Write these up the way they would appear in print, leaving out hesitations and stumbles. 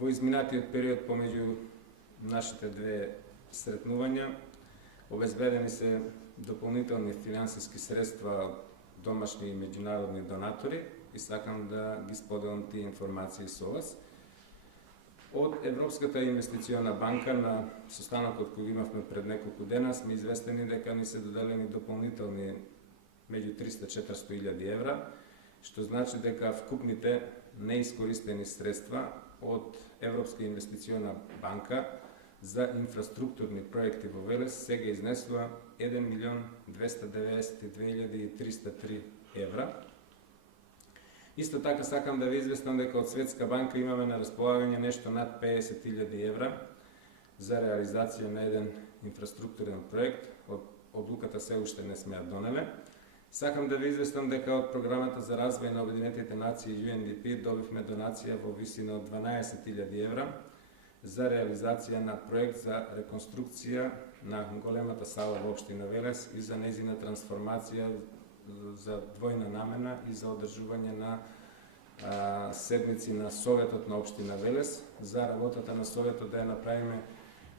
Во изминатиот период помеѓу нашите две сретнувања обезбедени се дополнителни финансиски средства од домашни и меѓународни донатори и сакам да ги споделам тие информации со вас. Од Европската инвестициона банка на состанокот кој имавме пред неколку дена сме известени дека ни се доделени дополнителни меѓу 300-400 илјади евра, што значи дека вкупните неискористени средства од Европска инвестициона банка за инфраструктурни проекти во Велес сега изнесува 1.292.303 евра. Исто така сакам да ви известам дека од Светска банка имаме на располагање нешто над 50.000 евра за реализација на еден инфраструктурен проект. Одлуката се уште не сме ја донеле. Сакам да ви известам дека од програмата за развој на Обединетите нации UNDP добивме донација во висина од 12.000 евра за реализација на проект за реконструкција на големата сала во општина Велес и за нејзина трансформација за двојна намена и за одржување на седници на Советот на општина Велес, за работата на Советот да ја направиме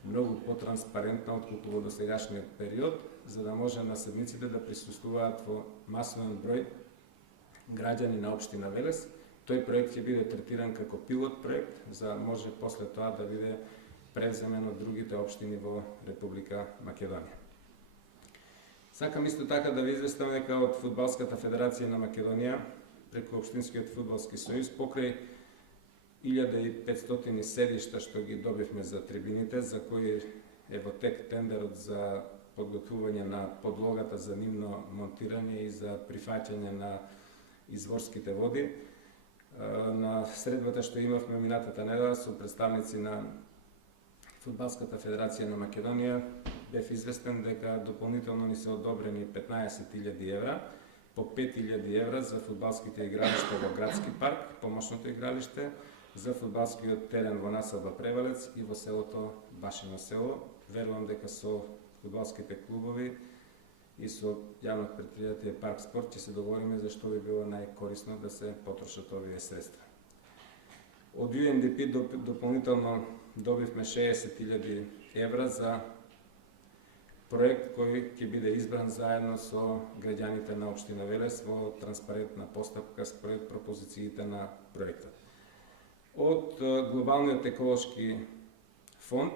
многу потранспарентна отколку во досегашниот период, за да може на седниците да присуствуваат во масовен број граѓани на општина Велес. Тој проект ќе биде третиран како пилот проект, за да може после тоа да биде превземен од другите општини во Република Македонија. Сакам исто така да ви известам дека од Фудбалската федерација на Македонија преку Општинскиот фудбалски сојуз покрај 1500 седишта што ги добивме за трибините, за кои е во тек тендерот за подготвување на подлогата за нивно монтирање и за прифаќање на изворските води. На средбата што имавме минатата недела со представници на Фудбалската федерација на Македонија бев известен дека дополнително ни се одобрени 15.000 евра, по 5.000 евра за фудбалските игралишта во Градски парк, помошното игралиште, за фудбалскиот терен во населба Превалец и во селото Башино село. Верувам дека со фудбалските клубови и со јавното претпријатие Парк Спорт ќе се договориме за што би било најкорисно да се потрошат овие средства. Од UNDP дополнително добивме 60.000 евра за проект кој ќе биде избран заедно со граѓаните на општина Велес во транспарентна постапка според пропозициите на проектот. Од глобалниот еколошки фонд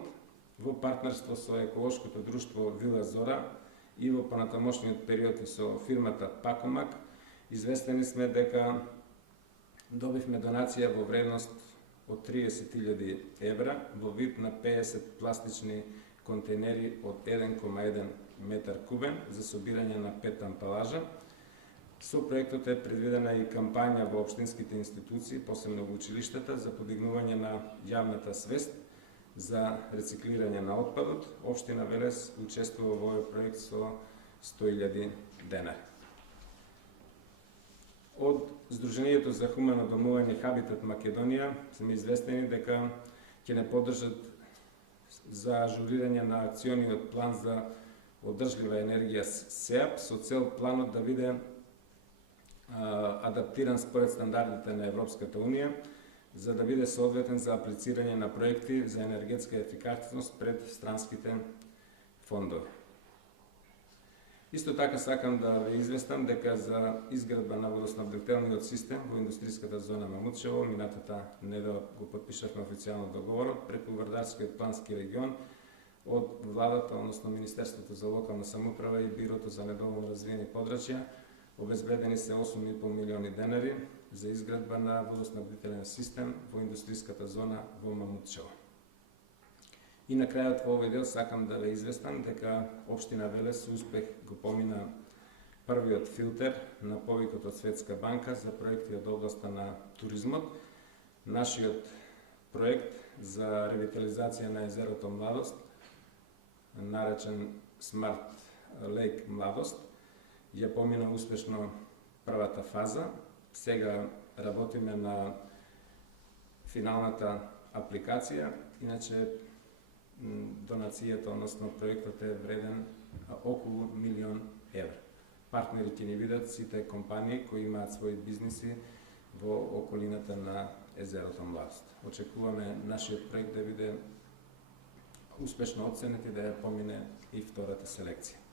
во партнерство со еколошкото друштво Вила Зора и во понатамошниот период и со фирмата Пакомак, известени сме дека добивме донација во вредност од 30.000 евра во вид на 50 пластични контейнери од 1,1 метар кубен за собирање на 5 ампалажа. Со проектот е предвидена и кампања во општинските институции, посебно во училиштата, за подигнување на јавната свест за рециклирање на отпадот. Општина Велес учествува во овој проект со 100.000 денари. Од Сдруженијето за хумано домување Хабитат Македонија сме известени дека ќе не поддржат за ажурирање на акциониот план за одржлива енергија СЕАП со цел планот да биде адаптиран според стандардите на Европската Унија, за да биде соодветен за аплицирање на проекти за енергетска ефикасност пред странските фондови. Исто така сакам да ве известам дека за изградба на водоснабдителниот систем во индустријската зона Мамутчево минатата недела го потпишавме официјално договорот преку Вардарскиот плански регион од владата, односно Министерството за локална самоуправа и Бирото за недоволно развиени подрачја. Обезбедени се 8,5 милиони денари за изградба на водоснабдителен систем во индустријската зона во Мамутчево. И на крајот во овој дел сакам да ве известам дека општина Велес со успех го помина првиот филтер на повикот од Светска банка за проекти од областа на туризмот. Нашиот проект за ревитализација на езерото Младост, наречен Smart Lake Младост, ја помина успешно првата фаза. Сега работиме на финалната апликација, иначе донацијата, односно проектот е вреден околу 1 милион евра. Партнери ќе ни бидат сите компании кои имаат своји бизниси во околината на езерото Млавост. Очекуваме нашиот проект да биде успешно оценет и да ја помине и втората селекција.